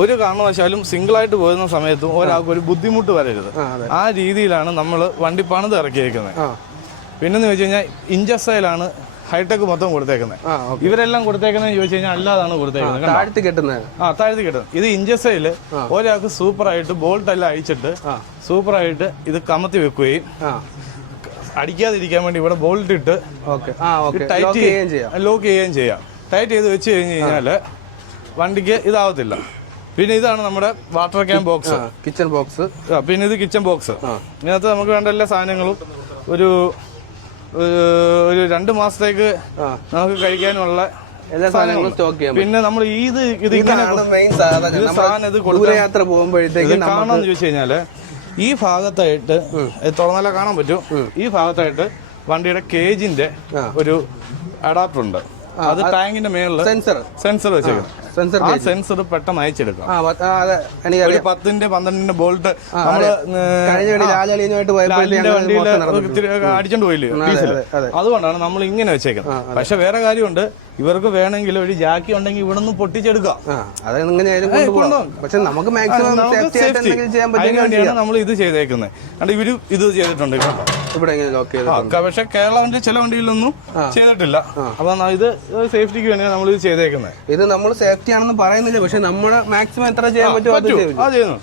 ഒരു കാരണവശാലും സിംഗിൾ ആയിട്ട് പോകുന്ന സമയത്തും ഒരാൾക്ക് ഒരു ബുദ്ധിമുട്ട് വരരുത്. ആ രീതിയിലാണ് നമ്മൾ വണ്ടി പണിത് ഇറക്കിയിരിക്കുന്നത് ആ. പിന്നെന്ന് വെച്ച് കഴിഞ്ഞാൽ ഇഞ്ചസൈലാണ് ഹൈടെക് മൊത്തം കൊടുത്തേക്കുന്നത്. ഇവരെല്ലാം കൊടുത്തേക്കുന്നത് ചോദിച്ചു കഴിഞ്ഞാൽ അല്ലാതാണ് കൊടുത്തേക്കുന്നത് താഴ്ത്തി കെട്ടുന്നത്. ആ താഴ്ത്തി കെട്ടുന്നത്. ഇത് ഇഞ്ചസയിൽ ഒരാൾക്ക് സൂപ്പറായിട്ട് ബോൾട്ട് എല്ലാം അഴിച്ചിട്ട്. സൂപ്പറായിട്ട് ഇത് കമത്തി വെക്കുകയും അടിക്കാതിരിക്കാൻ വേണ്ടി ഇവിടെ ബോൾട്ട് ഇട്ട് ടൈറ്റ് ലോക്ക് ചെയ്യുകയും ചെയ്യാം. ലോക്ക് ചെയ്യുകയും ചെയ്യാം. ടൈറ്റ് ചെയ്ത് വെച്ച് കഴിഞ്ഞ് കഴിഞ്ഞാൽ വണ്ടിക്ക് ഇതാവത്തില്ല. പിന്നെ ഇതാണ് നമ്മുടെ water can box kitchen box പിന്നെ ഇത് കിച്ചൺ ബോക്സ്. ഇതിനകത്ത് നമുക്ക് വേണ്ട എല്ലാ സാധനങ്ങളും ഒരു ഒരു- രണ്ടു മാസത്തേക്ക് നമുക്ക് കഴിക്കാനുള്ള എല്ലാ സാധനങ്ങളും സ്റ്റോക്ക് ചെയ്യാം പിന്നെ നമ്മൾ ഇത് ഇത് സാധനം. ഇത് ദൂരയാത്ര പോകുമ്പോഴത്തേക്ക് കാണാന്ന് ചോദിച്ചു കഴിഞ്ഞാൽ ഈ ഭാഗത്തായിട്ട് തുറന്നാലേ കാണാൻ പറ്റും. ഈ ഭാഗത്തായിട്ട് വണ്ടിയുടെ കേജിന്റെ ഒരു അഡാപ്റ്റർ ഉണ്ട്. അത് ടാങ്കിന്റെ മേളിൽ സെൻസർ. സെൻസർ വെച്ചേക്കുന്നത് സെൻസർ ആ സെൻസർ പെട്ടെന്ന് അയച്ചെടുക്കാം. ഒരു പത്തിന്റെ പന്ത്രണ്ടിന്റെ ബോൾട്ട് നമ്മൾ അടിച്ചോണ്ട് പോയില്ലേ? അതെ, അതെ. അതുകൊണ്ടാണ് നമ്മൾ ഇങ്ങനെ വെച്ചേക്കുന്നത്. പക്ഷെ വേറെ കാര്യമുണ്ട്. ഇവർക്ക് വേണമെങ്കിൽ ഒരു ജാക്കി ഉണ്ടെങ്കിൽ ഇവിടെ നിന്ന് പൊട്ടിച്ചെടുക്കാം. പക്ഷെ നമുക്ക് മാക്സിമം നമ്മൾ ഇത് ചെയ്തേക്കുന്നത്. ഇവർ ഇത് ചെയ്തിട്ടുണ്ട് കേട്ടോ. ഇവിടെ ലോക്ക് ചെയ്ത് പക്ഷെ കേരള വണ്ടി ചില വണ്ടിയിലൊന്നും ചെയ്തിട്ടില്ല. അപ്പൊ ഇത് സേഫ്റ്റിക്ക് വേണ്ടിയാണ് നമ്മൾ ഇത് ചെയ്തേക്കുന്നത് ഇത് നമ്മൾ സേഫ്റ്റി ആണെന്ന് പറയുന്നില്ല പക്ഷെ നമ്മുടെ മാക്സിമം എത്ര ചെയ്യാൻ പറ്റുമോ അത് ചെയ്യുന്നു.